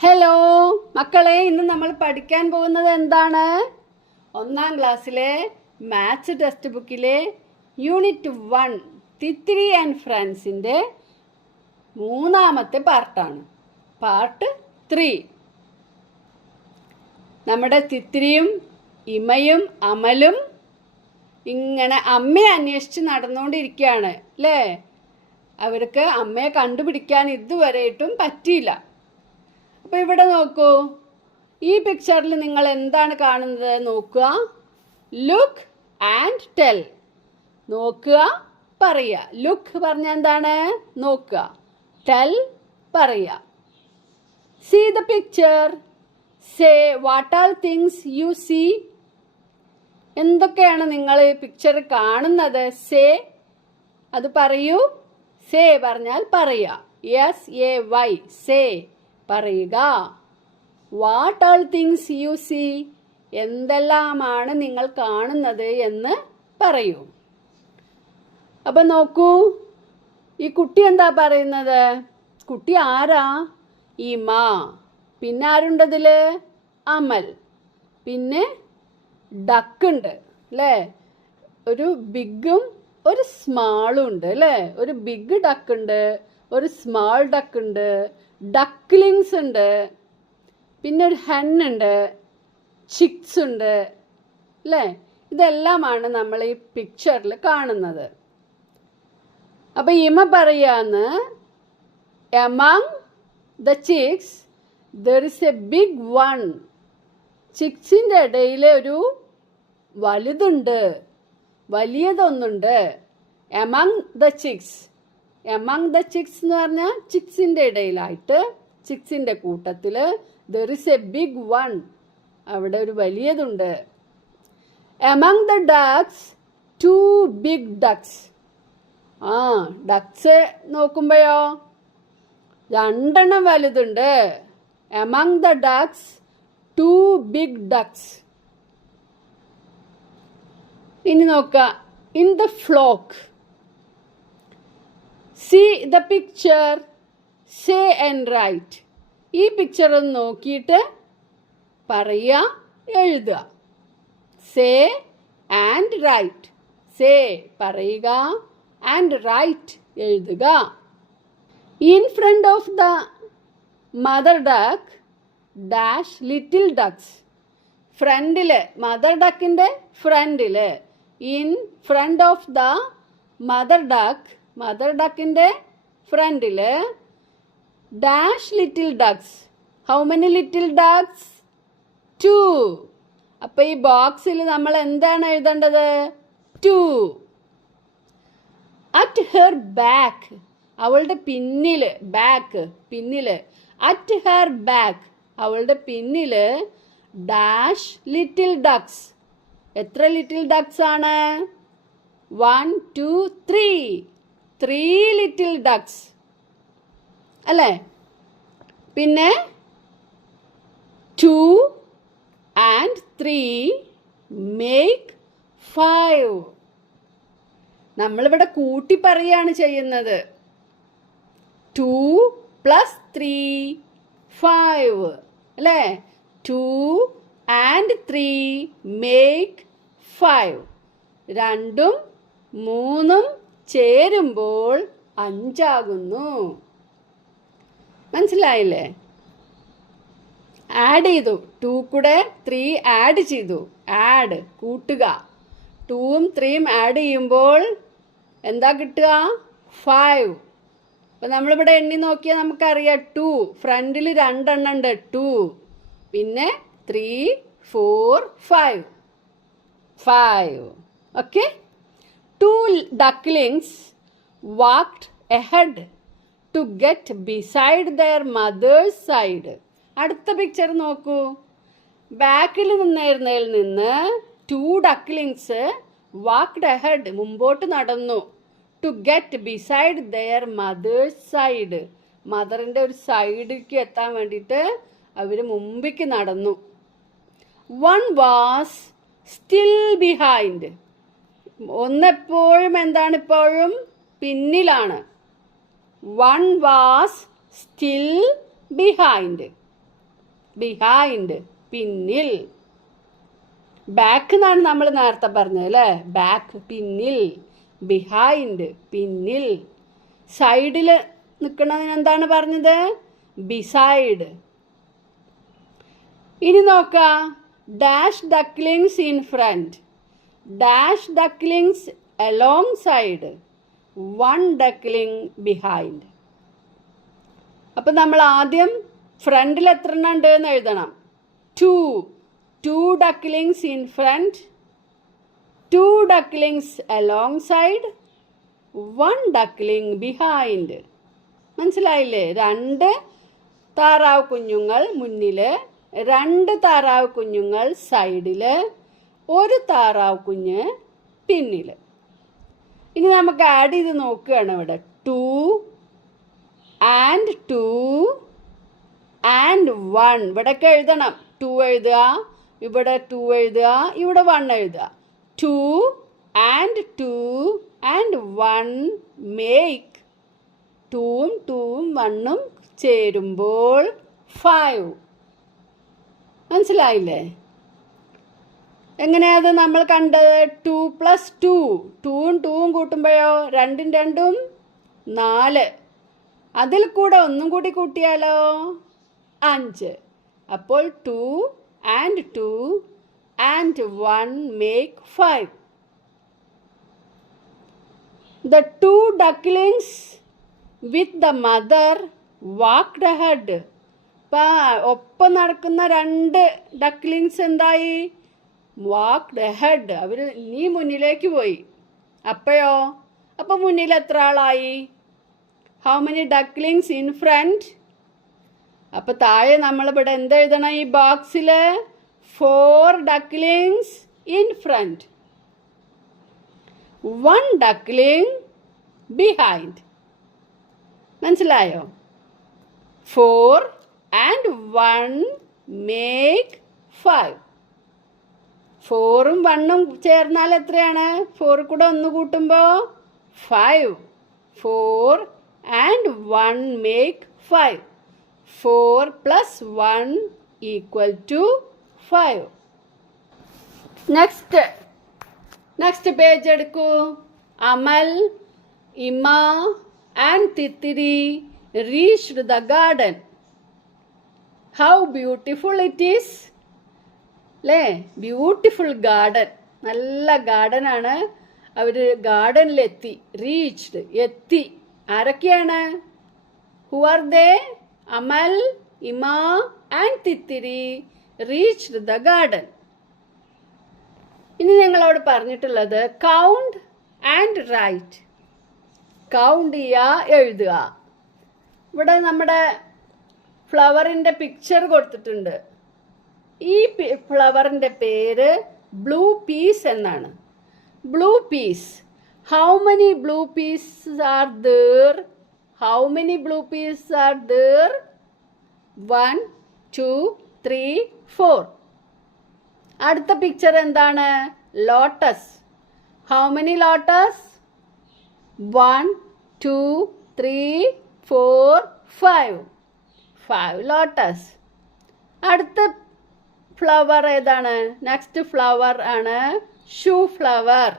Hello മക്കളെ, ഇന്ന് നമ്മൾ പഠിക്കാൻ പോകുന്നത് എന്താണ്? ഒന്നാം ക്ലാസ്സിലെ മാത്സ് ടെക്സ്റ്റ് ബുക്കിലെ യൂണിറ്റ് 1 തിത്തിരി ആൻഡ് ഫ്രണ്ട്സിൻ്റെ മൂന്നാമത്തെ പാർട്ടാണ്. പാർട്ട് 3. നമ്മുടെ തിത്തിരിയും ഇമയും അമലും ഇങ്ങനെ അമ്മയെ അന്വേഷിച്ച് നടന്നുകൊണ്ടിരിക്കുകയാണ് അല്ലേ. അവർക്ക് അമ്മയെ കണ്ടുപിടിക്കാൻ ഇതുവരെയായിട്ടും പറ്റിയില്ല. അപ്പോൾ ഇവിടെ നോക്കൂ, ഈ പിക്ചറിൽ നിങ്ങൾ എന്താണ് കാണുന്നത് നോക്കുക. Look and tell. നോക്കുക, പറയുക. ലുക്ക് പറഞ്ഞാൽ എന്താണ്? നോക്കുക. ടെൽ പറയുക. See the picture. Say what are things you see. എന്തൊക്കെയാണ് നിങ്ങൾ ഈ പിക്ചർ കാണുന്നത്? സേ, അത് പറയൂ. സേ പറഞ്ഞാൽ പറയുക. SAY സേ, പറയുക. What all things you see. എന്തെല്ലാമാണ് നിങ്ങൾ കാണുന്നത് എന്ന് പറയൂ. അപ്പം നോക്കൂ, ഈ കുട്ടി എന്താ പറയുന്നത്? കുട്ടി ആരാ? ഇമ. പിന്നെ ആരുണ്ടതിൽ? അമൽ. പിന്നെ ഡക്കുണ്ട് അല്ലേ. ഒരു ബിഗും ഒരു സ്മാളും ഉണ്ട് അല്ലേ. ഒരു ബിഗ് ഡക്കുണ്ട്, ഒരു സ്മാൾ ഡക്കുണ്ട്, ഡക്ലിങ്സ് ഉണ്ട്, പിന്നെ ഒരു ഹെന്നുണ്ട്, ചിക്സ് ഉണ്ട് അല്ലേ. ഇതെല്ലാമാണ് നമ്മൾ ഈ പിക്ചറിൽ കാണുന്നത്. അപ്പം ഇമ പറയാന്ന്, among the chicks there is a big one. ചിക്സിൻ്റെ ഇടയിൽ ഒരു വലുതുണ്ട്, വലിയതൊന്നുണ്ട്. Among the chicks. Among the chicks എന്ന് പറഞ്ഞാൽ ചിക്സിൻ്റെ ഇടയിലായിട്ട്, ചിക്സിൻ്റെ കൂട്ടത്തിൽ there is a big one. അവിടെ ഒരു വലിയതുണ്ട്. Among the ducks 2 big ducks. Ducks നോക്കുമ്പോഴോ 2 വലുതുണ്ട്. Among the ducks 2 big ducks. ഇനി നോക്കുക, in the flock. See the picture. Say and write. ഈ പിക്ചർ ഒന്ന് നോക്കിയിട്ട് പറയുക, എഴുതുക. Say and write. സേ പറയുക, ആൻഡ് റൈറ്റ് എഴുതുക. In front of the mother duck dash little ducks. ഫ്രണ്ടിൽ, മദർ ഡക്കിൻ്റെ ഫ്രണ്ടിൽ, in front of the mother duck, mother ഡക്കിൻ്റെ ഫ്രണ്ടിൽ dash little ducks. How many little ducks? 2. അപ്പം ഈ ബോക്സിൽ നമ്മൾ എന്താണ് എഴുതേണ്ടത്? 2. At her back. അവളുടെ പിന്നിൽ, ബാക്ക് പിന്നിൽ. അറ്റ് ഹെർ ബാക്ക്, അവളുടെ പിന്നിൽ ഡാഷ് ലിറ്റിൽ ഡക്സ്. എത്ര ലിറ്റിൽ ഡക്സ് ആണ്? 1 2 3. 3 ലിറ്റിൽ ഡക്സ് അല്ലേ. പിന്നെ 2 and 3 make 5. നമ്മളിവിടെ കൂട്ടി പറയാണ് ചെയ്യുന്നത്. 2 + 3 5 അല്ലേ. 2 and 3 make 5. 2ഉം 3ഉം ചേരുമ്പോൾ 5 ആകുന്നു. മനസ്സിലായില്ലേ? ആഡ് ചെയ്തു. 2 കൂടെ 3 ആഡ് ചെയ്തു. ആഡ്, കൂട്ടുക. 2ഉം 3ഉം ആഡ് ചെയ്യുമ്പോൾ എന്താ കിട്ടുക? 5. അപ്പം നമ്മളിവിടെ എണ്ണി നോക്കിയാൽ നമുക്കറിയാം. 2 ഫ്രണ്ടിൽ 2 എണ്ണം ഉണ്ട്. 2 പിന്നെ 3 4 5. 5. Okay. 2 ducklings walked ahead to get beside their mother's side. അടുത്ത പിക്ചർ നോക്കൂ. ബാക്കിൽ നിന്നിരുന്നതിൽ നിന്ന് 2 ducklings walked ahead, മുമ്പോട്ട് നടന്നു. to get beside their mother's side. മദറിൻ്റെ ഒരു സൈഡിലേക്ക് എത്താൻ വേണ്ടിയിട്ട് അവർ മുമ്പിലേക്ക് നടന്നു. one was still behind. ഒന്നെപ്പോഴും എന്താണ്? ഇപ്പോഴും പിന്നിലാണ്. one was still behind. Behind പിന്നിൽ. ബാക്ക് എന്നാണ് നമ്മൾ നേരത്തെ പറഞ്ഞത് അല്ലേ? ബാക്ക് പിന്നിൽ, ബിഹൈൻഡ് പിന്നിൽ. സൈഡിൽ നിൽക്കുന്നതിന് എന്താണ് പറഞ്ഞത്? ബിസൈഡ്. ഇനി നോക്കാം, dash ducklings in front, dash ducklings alongside, one duckling behind. അപ്പം നമ്മൾ ആദ്യം ഫ്രണ്ടിൽ എത്ര എണ്ണം ഉണ്ട് എന്ന് എഴുതണം. Two ducklings in front, 2 ducklings alongside, 1 duckling behind. മനസ്സിലായില്ലേ? 2 താറാവ് കുഞ്ഞുങ്ങൾ മുന്നിൽ, 2 താറാവ് കുഞ്ഞുങ്ങൾ സൈഡിൽ, 1 താറാവ് കുഞ്ഞ് പിന്നിൽ. ഇനി നമുക്ക് ആഡ് ചെയ്ത് നോക്കുകയാണ്. ഇവിടെ 2 and 1. ഇവിടെയൊക്കെ എഴുതണം. 2 എഴുതുക, ഇവിടെ 2 എഴുതുക, ഇവിടെ 1 എഴുതുക. 2 and 1 make 2ഉം 2ഉം 1ഉം ചേരുമ്പോൾ 5. മനസ്സിലായില്ലേ? എങ്ങനെയത് നമ്മൾ കണ്ടത്? 2 + 2, 2ഉം 2ഉം കൂട്ടുമ്പോഴോ 2ഉം 2ഉം 4. അതിൽ കൂടെ ഒന്നും കൂടി കൂട്ടിയാലോ 5. അപ്പോൾ 2 and 1 make 5. The 2 ducklings with the mother walked ahead. ഒപ്പം നടക്കുന്ന 2 ഡക്ലിങ്സ് എന്തായി? Walked ahead. അവർ നീ മുന്നിലേക്ക് പോയി. അപ്പോഴോ? അപ്പോൾ മുന്നിൽ എത്ര ആളായി? How many ducklings in front? അപ്പോൾ താഴെ നമ്മളിവിടെ എന്തെഴുതണം? ഈ ബോക്സിൽ 4 ducklings in front, 1 duckling behind. മനസ്സിലായോ? 4 and 1 make 5. 4ഉം 1ഉം ചേർന്നാൽ എത്രയാണ്? 4 കൂടെ 1 കൂട്ടുമ്പോൾ 5. 4 and 1 make 5. 4 + 1 = 5. നെക്സ്റ്റ് പേജ് എടുക്കൂ. Amal, Ima and Thithiri reached the garden. How beautiful it is. അല്ലേ? Beautiful garden. നല്ല ഗാർഡനാണ്. അവർ ഗാർഡനിലെത്തി. റീച്ച്ഡ്, എത്തി. ആരൊക്കെയാണ്? Who are they? Amal, Ima and Thithiri reached the garden. ഇനി ഞങ്ങളോട് പറഞ്ഞിട്ടുള്ളത് കൗണ്ട് ആൻഡ് റൈറ്റ്. കൗണ്ട് ചെയ്യുക, എഴുതുക. ഇവിടെ നമ്മുടെ ഫ്ലവറിൻ്റെ പിക്ചർ കൊടുത്തിട്ടുണ്ട്. ഈ ഫ്ലവറിൻ്റെ പേര് ബ്ലൂ പീസ് എന്നാണ്. Blue peas. How many blue peas are there? How many blue peas are there? 1 2 3 4. അടുത്ത പിക്ചർ എന്താണ്? Lotus. How many lotus? 1 2 3 4 5 lotus. അടുത്ത ഫ്ലവർ ഏതാണ്? നെക്സ്റ്റ് ഫ്ലവർ ആണ് ഷൂ ഫ്ലവർ.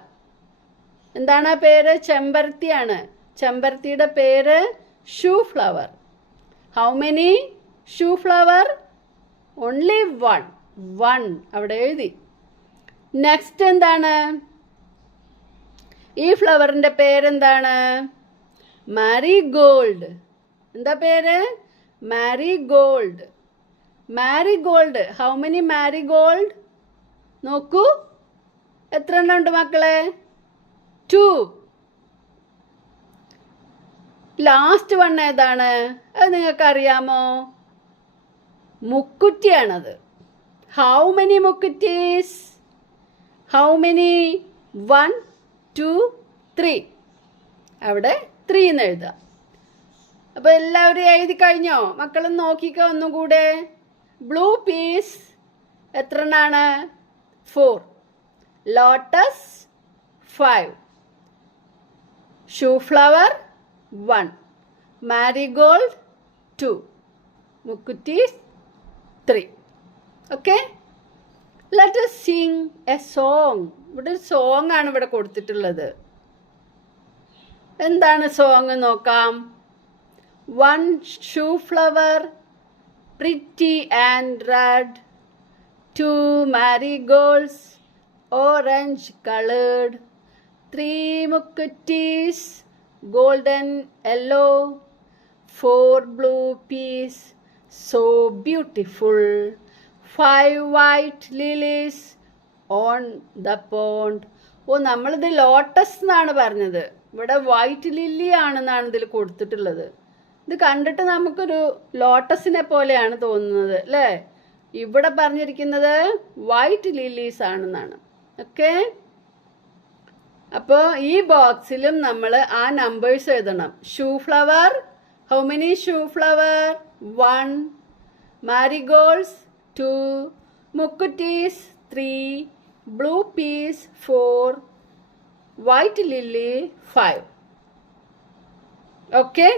എന്താണ് പേര്? ചെമ്പരത്തിയാണ്. ചെമ്പരത്തിയുടെ പേര് shoe flower. How many shoe flower? Only 1 അവിടെ എഴുതി. നെക്സ്റ്റ് എന്താണ്? ഈ ഫ്ലവറിൻ്റെ പേരെന്താണ്? മാരിഗോൾഡ്. എന്താ പേര്? Marigold. Marigold. How many marigold? നോക്കൂ, എത്ര എണ്ണം ഉണ്ട് മക്കളെ? 2. ലാസ്റ്റ് 1 ഏതാണ്? അത് നിങ്ങൾക്ക് അറിയാമോ? മുക്കുറ്റിയാണത്. ഹൗ മെനി മുക്കുറ്റീസ്? How many? 1 2 3. അവിടെ 3 എന്ന് എഴുതാം. അപ്പോൾ എല്ലാവരും എഴുതി കഴിഞ്ഞോ? മക്കളും നോക്കിക്കോ ഒന്നും കൂടെ. ബ്ലൂ പീസ് എത്ര എണ്ണാണ്? 4. ലോട്ടസ് 5. Shoe flower 1. മാരിഗോൾഡ് 2. മുക്കുറ്റീസ് 3. Okay? Let us sing a song. ഇവിടെ ഒരു സോങ് ആണ് ഇവിടെ കൊടുത്തിട്ടുള്ളത്. എന്താണ് സോങ് നോക്കാം. 1 shoe flower, pretty and red. 2 marigolds, orange colored. 3 mukutis, golden yellow. 4 blue peas, so beautiful. 5 white lilies on the pond. നമ്മളിത് lotus എന്നാണ് പറഞ്ഞത്. ഇവിടെ വൈറ്റ് ലില്ലി ആണെന്നാണ് ഇതിൽ കൊടുത്തിട്ടുള്ളത്. ഇത് കണ്ടിട്ട് നമുക്കൊരു ലോട്ടസിനെ പോലെയാണ് തോന്നുന്നത് അല്ലേ. ഇവിടെ പറഞ്ഞിരിക്കുന്നത് വൈറ്റ് ലില്ലീസ് ആണെന്നാണ്. ഓക്കെ, അപ്പോൾ ഈ ബോക്സിലും നമ്മൾ ആ നമ്പേഴ്സ് എഴുതണം. Shoe flower, how many shoe flower? 1. Marigolds 2. മുക്കുറ്റീസ് 3. Blue peas 4. White lily 5. Okay,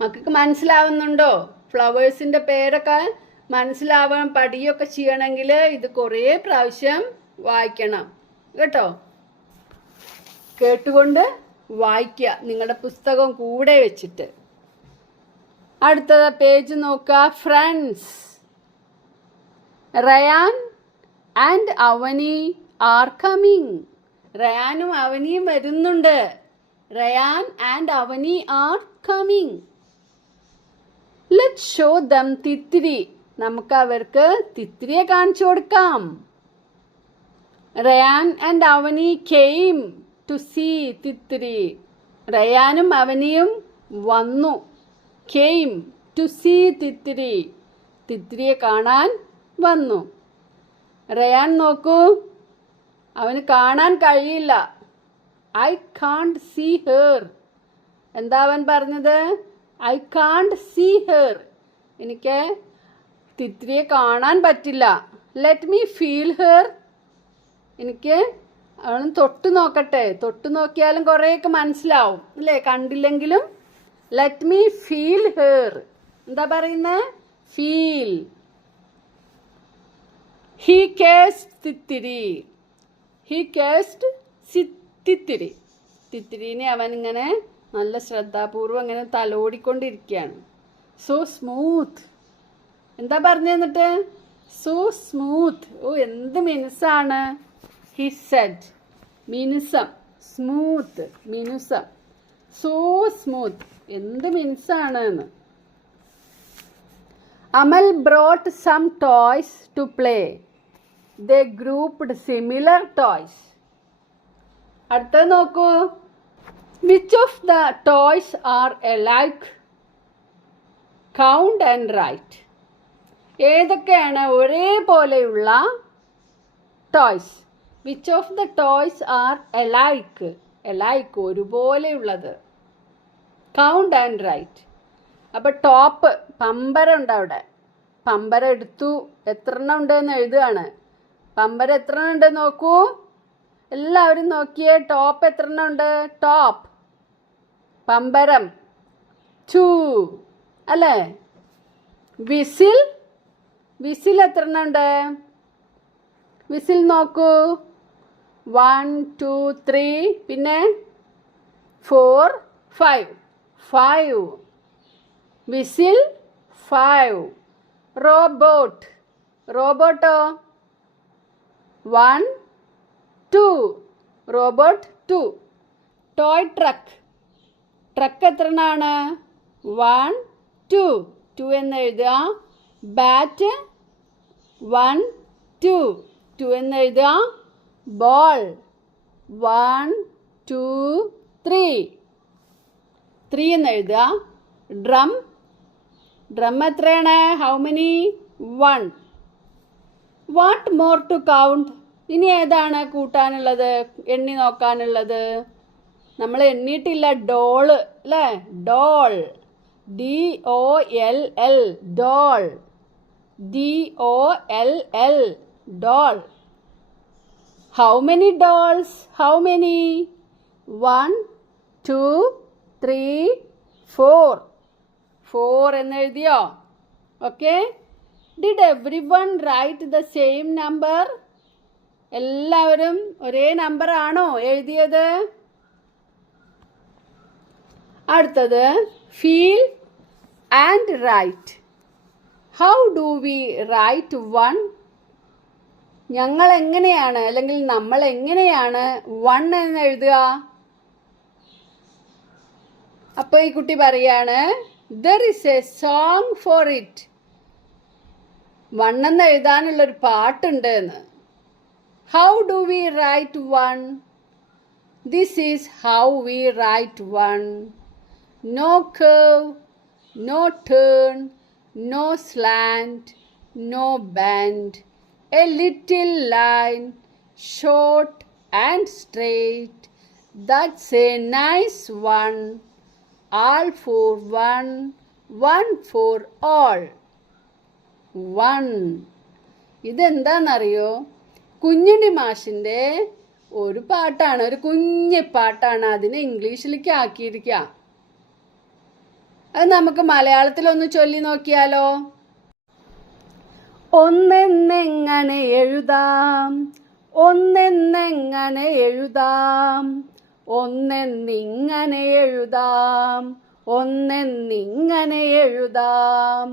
മക്കൾക്ക് മനസ്സിലാവുന്നുണ്ടോ? ഫ്ലവേഴ്സിൻ്റെ പേരൊക്കെ മനസ്സിലാവാൻ പഠിയൊക്കെ ചെയ്യണമെങ്കിൽ ഇത് കുറേ പ്രാവശ്യം വായിക്കണം കേട്ടോ. കേട്ടുകൊണ്ട് വായിക്കുക, നിങ്ങളുടെ പുസ്തകം കൂടെ വെച്ചിട്ട്. അടുത്ത പേജ് നോക്കുക. Friends. Rayan and Avani are coming. റയാനും അവനിയും വരുന്നുണ്ട്. Rayan and Avani are coming. Let show them Thithiri. നമുക്ക് അവർക്ക് തിത്തിരിയെ കാണിച്ചു കൊടുക്കാം. Rayan and Avani came to see Thithiri. റയാനും അവനിയും വന്നു. Came to see Thithiri. തിത്തിരിയെ കാണാൻ വന്നു. റയാൻ നോക്കൂ, അവന് കാണാൻ കഴിയില്ല. I can't see her. എന്താ അവൻ പറഞ്ഞത്? I can't see her. എനിക്ക് തിത്തിരിയെ കാണാൻ പറ്റില്ല. Let me feel her. എനിക്ക് അവളും തൊട്ട് നോക്കട്ടെ. തൊട്ട് നോക്കിയാലും കുറേയൊക്കെ മനസ്സിലാവും അല്ലേ, കണ്ടില്ലെങ്കിലും. Let me feel her. എന്താ പറയുന്നത്? Feel. He caressed Thithiri. He caressed Thithiri. തിത്തിരീനെ അവൻ ഇങ്ങനെ നല്ല ശ്രദ്ധാപൂർവം ഇങ്ങനെ തലോടിക്കൊണ്ടിരിക്കുകയാണ്. So smooth. എന്താ പറഞ്ഞു തന്നിട്ട്? So smooth. ഓ, എന്ത് മിനുസാണ്. He said. മിനുസം. സ്മൂത്ത്, മിനുസം. സോ സ്മൂത്ത്, എന്ത് മിനുസാണ് എന്ന്. Amal brought some toys to play. They grouped similar toys. അടുത്തത് നോക്കൂ. Which of the toys are alike? Count and write. ഏതൊക്കെയാണ് ഒരേപോലെയുള്ള toys? Which of the toys are alike? Alike, ഒരുപോലെയുള്ളത്. Count and write. അപ്പം top, പമ്പരം ഉണ്ട് അവിടെ. പമ്പരം എടുത്തു. എത്ര എണ്ണം ഉണ്ടെന്ന് എഴുതുകയാണ്. പമ്പരം എത്ര എണ്ണം ഉണ്ട് നോക്കൂ. എല്ലാവരും നോക്കിയേ. ടോപ്പ് എത്ര എണ്ണം ഉണ്ട്? ടോപ്പ്, പമ്പരം 2 അല്ലേ. വിസിൽ, വിസിൽ എത്ര എണ്ണം ഉണ്ട്? വിസിൽ നോക്കൂ. 1 2 3 പിന്നെ 4 5. 5 whistle 5. Robot, Roberto 1 2. Robot 2. Toy truck, truck എത്ര എണ്ണമാണ്? 1 2. 2 എന്ന് എഴുതുക. ബാറ്റ് 1 2. 2 എന്ന് എഴുതുക. ബോൾ 1 2 3. 3 എന്ന് എഴുതുക. ഡ്രം, ഡ്രം എത്രയാണ്? How many? 1. What more to count. ഇനി ഏതാണ് കൂട്ടാനുള്ളത്, എണ്ണി നോക്കാനുള്ളത്? നമ്മൾ എണ്ണിയിട്ടില്ല. ഡോള് അല്ലേ. Doll, DOLL, doll. DOLL, doll. How many dolls? How many? 1 2 3 4. 4 എന്ന് എഴുതിയോ? Okay. Did everyone write the same number? എല്ലാവരും ഒരേ നമ്പർ ആണോ എഴുതിയത്? അടുത്തത് feel and write. How do we write 1? ഞങ്ങൾ എങ്ങനെയാണ് അല്ലെങ്കിൽ നമ്മൾ എങ്ങനെയാണ് 1 എന്ന് എഴുതുക? അപ്പോൾ ഈ കുട്ടി പറയാണ് there is a song for it. 1 എന്ന് എഴുതാനുള്ളൊരു പാട്ടുണ്ട് എന്ന്. How do we write 1? This is how we write 1. No curve, no turn, no slant, no bend. A little line, short and straight. That's a nice one. All for one, one for all. 1. ഇതെന്താണെന്നറിയോ? Kunjunni മാഷിൻ്റെ ഒരു പാട്ടാണ്, ഒരു കുഞ്ഞു പാട്ടാണ്. അതിനെ ഇംഗ്ലീഷിലേക്ക് ആക്കിയിരിക്കുക. അത് നമുക്ക് മലയാളത്തിലൊന്ന് ചൊല്ലി നോക്കിയാലോ? ഒന്നെന്നെങ്ങനെ എഴുതാം, ഒന്നെന്നെങ്ങനെ എഴുതാം, ഒന്നെന്നിങ്ങനെ എഴുതാം, ഒന്നെന്നിങ്ങനെ എഴുതാം.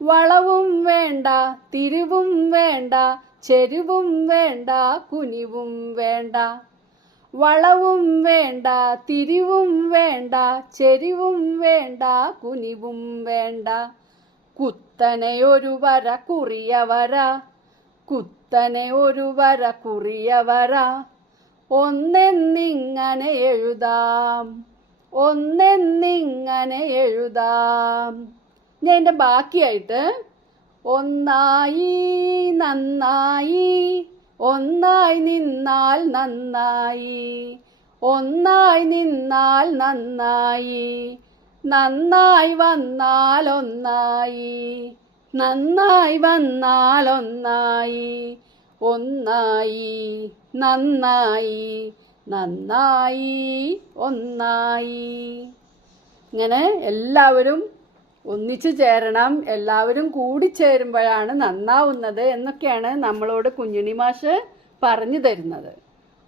വളവും വേണ്ട, തിരിവും വേണ്ട, ചെരിവും വേണ്ട, കുനിവും വേണ്ട. വളവും വേണ്ട, തിരിവും വേണ്ട, ചെരിവും വേണ്ട, കുനിവും വേണ്ട. കുത്തനെ ഒരു വര കുറിയ വര, കുത്തനെ ഒരു വര കുറിയ വര. ഒന്നെന്നിങ്ങനെ എഴുതാം, ഒന്നെന്നിങ്ങനെ എഴുതാം. ഞാൻ എൻ്റെ ബാക്കിയായിട്ട് ഒന്നായി നന്നായി, ഒന്നായി നിന്നാൽ നന്നായി, ഒന്നായി നിന്നാൽ നന്നായി, നന്നായി വന്നാൽ ഒന്നായി, നന്നായി വന്നാൽ ഒന്നായി, ഒന്നായി നന്നായി, നന്നായി ഒന്നായി. ഇങ്ങനെ എല്ലാവരും ഒന്നിച്ചു ചേരണം, എല്ലാവരും കൂടി ചേരുമ്പോഴാണ് നന്നാവുന്നത് എന്നൊക്കെയാണ് നമ്മളോട് കുഞ്ഞുണ്ണി മാഷ് പറഞ്ഞു തരുന്നത്.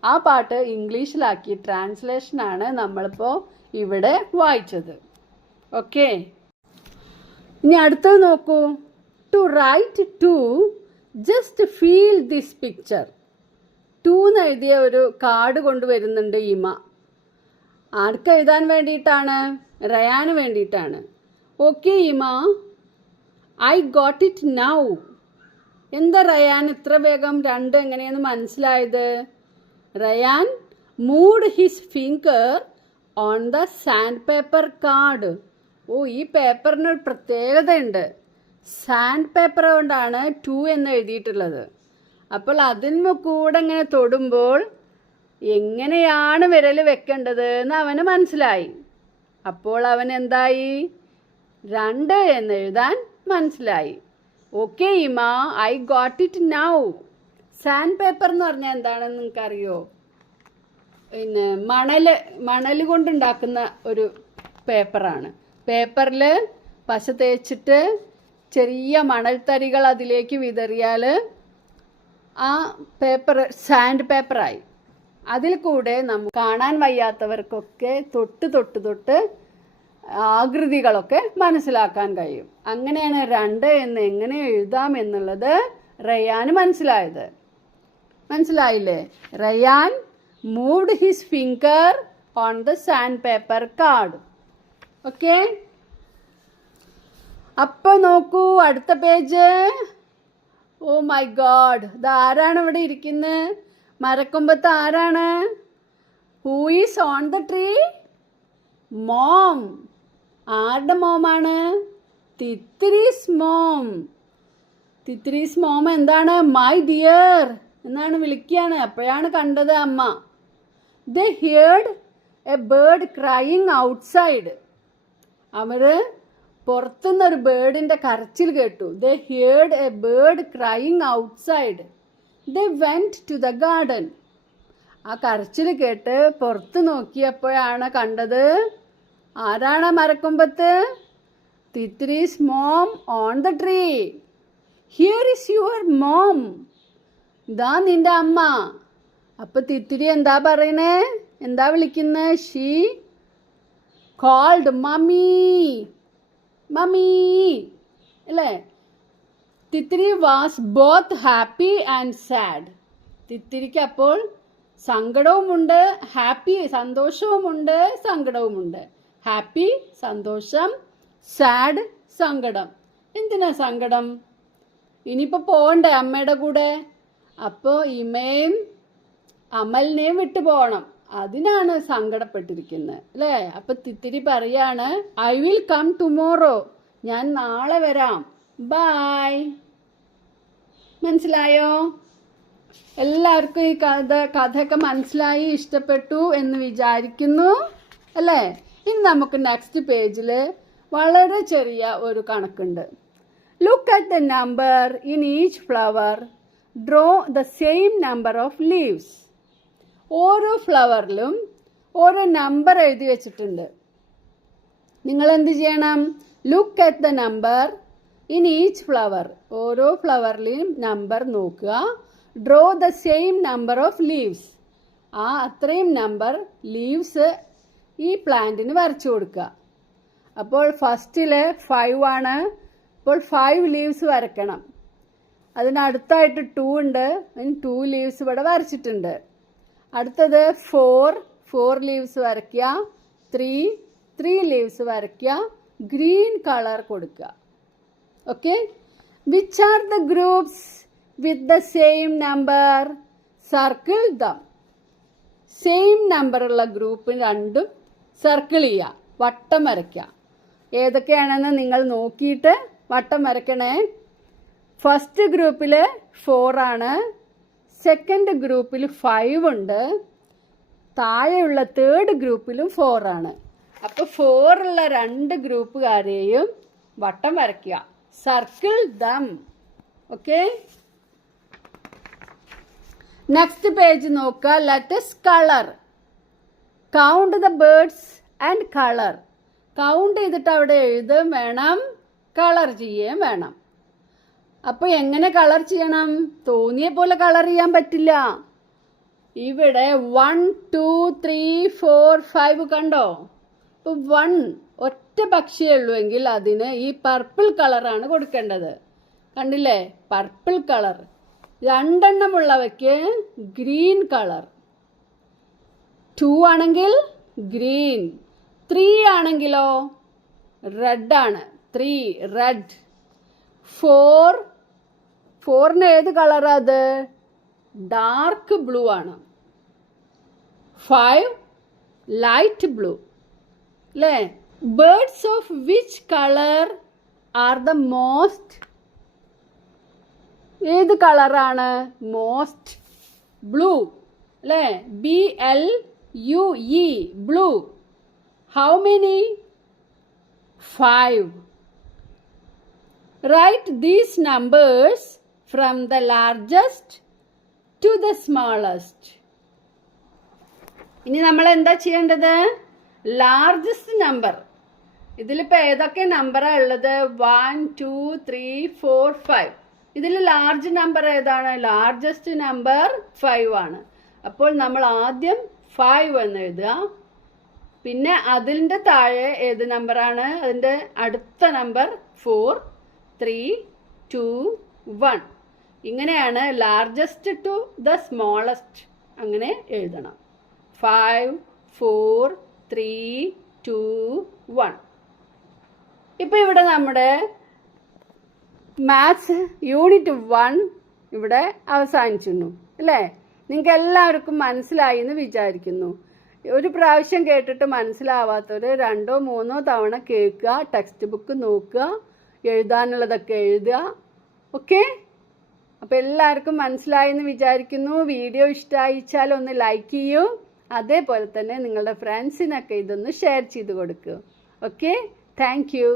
ആ പാട്ട് ഇംഗ്ലീഷിലാക്കി ട്രാൻസ്ലേഷനാണ് നമ്മളിപ്പോൾ ഇവിടെ വായിച്ചത്. ഓക്കെ, ഇനി അടുത്തത് നോക്കൂ. To write 2, just feel this picture. 2 എന്ന് എഴുതിയ ഒരു കാർഡ് കൊണ്ടുവരുന്നുണ്ട് ഇമ. ആർക്ക് എഴുതാൻ വേണ്ടിയിട്ടാണ്? റയാന് വേണ്ടിയിട്ടാണ്. Okay Ima, I got it now. എന്താ റയാൻ ഇത്ര വേഗം 2 എങ്ങനെയെന്ന് മനസ്സിലായത്? Rayan moved his finger on the sandpaper card. ഓ, ഈ പേപ്പറിനൊരു പ്രത്യേകതയുണ്ട്. സാൻഡ് പേപ്പർ കൊണ്ടാണ് 2 എന്ന് എഴുതിയിട്ടുള്ളത്. അപ്പോൾ അതിന് കൂടെ ഇങ്ങനെ തൊടുമ്പോൾ എങ്ങനെയാണ് വിരൽ വെക്കേണ്ടത് എന്ന് അവന് മനസ്സിലായി. അപ്പോൾ അവൻ എന്തായി? 2 എന്ന് എഴുതാൻ മനസ്സിലായി. Okay Ima, I got it now. Sandpaper എന്ന് പറഞ്ഞാൽ എന്താണെന്ന് നിങ്ങൾക്കറിയോ? പിന്നെ മണൽ കൊണ്ടുണ്ടാക്കുന്ന ഒരു പേപ്പറാണ്. പേപ്പറിൽ പശ തേച്ചിട്ട് ചെറിയ മണൽത്തരികൾ അതിലേക്ക് വിതറിയാൽ ആ പേപ്പർ സാൻഡ് പേപ്പറായി. അതിൽ കൂടെ നമുക്ക് കാണാൻ വയ്യാത്തവർക്കൊക്കെ തൊട്ട് ആകൃതികളൊക്കെ മനസ്സിലാക്കാൻ കഴിയും. അങ്ങനെയാണ് 2 എന്ന് എങ്ങനെ എഴുതാം എന്നുള്ളത് റയാന് മനസ്സിലായത്. മനസ്സിലായില്ലേ? Ryan moved his finger on the sandpaper card. Okay, അപ്പോൾ നോക്കൂ അടുത്ത പേജ്. ഓ മൈ ഗോഡ്, ഇത് ആരാണ് ഇവിടെ ഇരിക്കുന്നത്? മരക്കൊമ്പത്ത് ആരാണ്? Who is on the tree? Mom. ആരുടെ മോമാണ്? തിത്രീസ് മോം. തിത്രീസ് മോം എന്താണ്? മൈ ഡിയർ എന്നാണ് വിളിക്കുകയാണ്. അപ്പോഴാണ് കണ്ടത് അമ്മ. They heard a bird crying outside. അവർ പുറത്തുനിന്നൊരു ബേർഡിൻ്റെ കരച്ചിൽ കേട്ടു. They heard a bird crying outside. They went to the garden. ആ കരച്ചിൽ കേട്ട് പുറത്ത് നോക്കിയപ്പോഴാണ് കണ്ടത് ആരാണ് മരക്കൊമ്പത്ത്? Titri's mom on the tree. Here is your mom. ഇതാ നിന്റെ അമ്മ. അപ്പൊ തിത്തിരി എന്താ പറയണേ? എന്താ വിളിക്കുന്നേ? She called mommy. Mommy. അല്ലേ? തിത്തിരി was both happy and sad. തിത്തിരിക്ക് അപ്പോൾ സങ്കടവുമുണ്ട്, ഹാപ്പി സന്തോഷവുമുണ്ട്, സങ്കടവുമുണ്ട്. ഹാപ്പി സന്തോഷം, സാഡ് സങ്കടം. എന്തിനാ സങ്കടം? ഇനിയിപ്പോൾ പോകണ്ടേ അമ്മയുടെ കൂടെ? അപ്പോൾ ഇമയും അമലിനെയും വിട്ടു പോകണം. അതിനാണ് സങ്കടപ്പെട്ടിരിക്കുന്നത് അല്ലേ? അപ്പം തിത്തിരി പറയാണ്, ഐ വിൽ കം ടുമോറോ. ഞാൻ നാളെ വരാം. ബൈ. മനസ്സിലായോ? എല്ലാവർക്കും ഈ കഥയൊക്കെ മനസ്സിലായി, ഇഷ്ടപ്പെട്ടു എന്ന് വിചാരിക്കുന്നു അല്ലേ? ഇനി നമുക്ക് നെക്സ്റ്റ് പേജിൽ വളരെ ചെറിയ ഒരു കണക്കുണ്ട്. Look at the number in each flower. Draw the same number of leaves. ഓരോ ഫ്ലവറിലും ഓരോ നമ്പർ എഴുതി വെച്ചിട്ടുണ്ട്. നിങ്ങൾ എന്ത് ചെയ്യണം? Look at the number in each flower. ഓരോ ഫ്ലവറിലെയും നമ്പർ നോക്കുക. Draw the same number of leaves. അത്രയും നമ്പർ ലീവ്സ് ഈ പ്ലാന്റിന് വരച്ചു കൊടുക്കുക. അപ്പോൾ ഫസ്റ്റിൽ 5 ആണ്. അപ്പോൾ 5 ലീവ്സ് വരയ്ക്കണം. അതിനടുത്തായിട്ട് 2 ഉണ്ട്. അതിന് 2 ലീവ്സ് ഇവിടെ വരച്ചിട്ടുണ്ട്. അടുത്തത് 4 ലീവ്സ് വരയ്ക്കുക. 3 ലീവ്സ് വരയ്ക്കുക. ഗ്രീൻ കളർ കൊടുക്കുക. Okay. Which are the groups with the same number? Circle dum. Same നമ്പറുള്ള ഗ്രൂപ്പ് രണ്ടും സർക്കിൾ ചെയ്യുക, വട്ടം വരയ്ക്കുക. ഏതൊക്കെയാണെന്ന് നിങ്ങൾ നോക്കിയിട്ട് വട്ടം വരയ്ക്കണേ. ഫസ്റ്റ് ഗ്രൂപ്പിൽ 4 ആണ്. സെക്കൻഡ് ഗ്രൂപ്പിൽ 5 ഉണ്ട്. താഴെയുള്ള തേർഡ് ഗ്രൂപ്പിലും 4 ആണ്. അപ്പോൾ 4 ഉള്ള 2 ഗ്രൂപ്പുകാരെയും വട്ടം വരയ്ക്കുക. Circle them. ഓക്കെ. നെക്സ്റ്റ് പേജ് നോക്കുക. Let's colour. Count the birds and colour. Count ചെയ്തിട്ട് അവിടെ എഴുതുകയും വേണം, കളർ ചെയ്യുകയും വേണം. അപ്പോൾ എങ്ങനെ കളർ ചെയ്യണം? തോന്നിയ പോലെ കളർ ചെയ്യാൻ പറ്റില്ല. ഇവിടെ 1 2 3 4 5 കണ്ടോ? ഇപ്പോൾ 1 ഒറ്റ പക്ഷിയേ ഉള്ളൂ എങ്കിൽ അതിന് ഈ പർപ്പിൾ കളറാണ് കൊടുക്കേണ്ടത്. കണ്ടില്ലേ? Purple colour. 2 എണ്ണമുള്ളവയ്ക്ക് ഗ്രീൻ കളർ. 2 ആണെങ്കിൽ ഗ്രീൻ. 3 ആണെങ്കിലോ റെഡ് ആണ്. 3 റെഡ്. 4ന് ഏത് കളറാ? അത് ഡാർക്ക് ബ്ലൂ ആണ്. 5 ലൈറ്റ് ബ്ലൂ അല്ലേ? Birds of which colour are the most? ഏത് കളറാണ്? മോസ്റ്റ് ബ്ലൂ അല്ലേ? BLUE blue. How many? 5. Write these numbers from the largest to the smallest. ഇനി നമ്മൾ എന്താ ചെയ്യേണ്ടത്? Largest number. ഇതിലിപ്പോൾ ഏതൊക്കെ നമ്പറാണ് ഉള്ളത്? 1 2 3 4 5. ഇതിൽ ലാർജ് നമ്പർ ഏതാണ്? ലാർജസ്റ്റ് നമ്പർ 5 ആണ്. അപ്പോൾ നമ്മൾ ആദ്യം 5 എന്ന് എഴുതുക. പിന്നെ അതിൻ്റെ താഴെ ഏത് നമ്പറാണ്? അതിൻ്റെ അടുത്ത നമ്പർ 4 3 2 1. ഇങ്ങനെയാണ് ലാർജസ്റ്റ് ടു ദ സ്മോളസ്റ്റ് അങ്ങനെ എഴുതണം. 5 4 3 2 1. ഇപ്പോൾ ഇവിടെ നമ്മുടെ മാത്സ് യൂണിറ്റ് 1 ഇവിടെ അവസാനിച്ചിരുന്നു അല്ലേ? നിങ്ങൾക്ക് എല്ലാവർക്കും മനസ്സിലായി എന്ന് വിചാരിക്കുന്നു. ഒരു പ്രാവശ്യം കേട്ടിട്ട് മനസ്സിലാവാത്തവർ 2 3 തവണ കേൾക്കുക, ടെക്സ്റ്റ് ബുക്ക് നോക്കുക, എഴുതാനുള്ളതൊക്കെ എഴുതുക. ഓക്കെ. അപ്പോൾ എല്ലാവർക്കും മനസ്സിലായി എന്ന് വിചാരിക്കുന്നു. വീഡിയോ ഇഷ്ടമായിച്ചാൽ ഒന്ന് ലൈക്ക് ചെയ്യൂ. അതേപോലെ തന്നെ നിങ്ങളുടെ ഫ്രണ്ട്സിനൊക്കെ ഇതൊന്ന് ഷെയർ ചെയ്ത് കൊടുക്കൂ. ഓക്കെ. Thank you.